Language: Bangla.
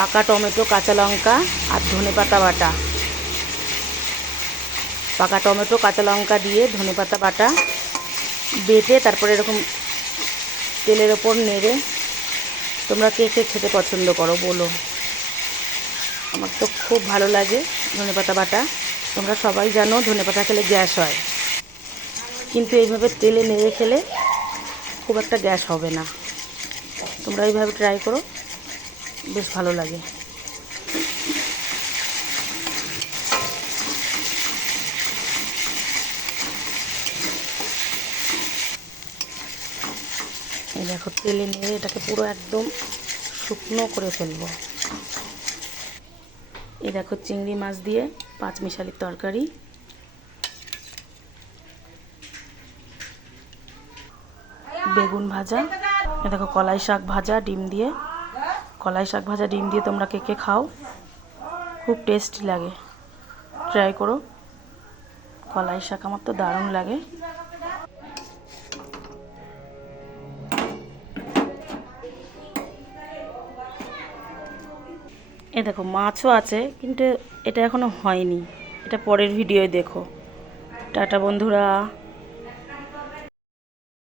পাকা টমেটো, কাঁচা লঙ্কা আর ধনেপাতা বাটা। পাকা টমেটো, কাঁচা লঙ্কা দিয়ে ধনেপাতা বাটা বেটে তারপরে এরকম তেলের ওপর নেড়ে। তোমরা কে কে খেতে পছন্দ করো বলো? আমার তো খুব ভালো লাগে ধনেপাতা বাটা। তোমরা সবাই জানো ধনেপাতা খেলে গ্যাস হয়, কিন্তু এইভাবে তেলে নেড়ে খেলে খুব একটা গ্যাস হবে না। তোমরা এইভাবে ট্রাই করো, বেশ ভালো লাগে। এই দেখো তেলে নেড়ে এটাকে পুরো একদম শুকনো করে ফেলবো। এই দেখো চিংড়ি মাছ দিয়ে পাঁচমিশালির তরকারি। বেগুন ভাজা। এ দেখো কলাই শাক ভাজা ডিম দিয়ে। কলাই শাক ভাজা ডিম দিয়ে তোমরা কে কে খাও? খুব টেস্টি লাগে, ট্রাই করো। কলাই শাক আমার তো দারুণ লাগে। এ দেখো মাছও আছে, কিন্তু এটা এখনো হয়নি, এটা পরের ভিডিওয় দেখো। টাটা বন্ধুরা।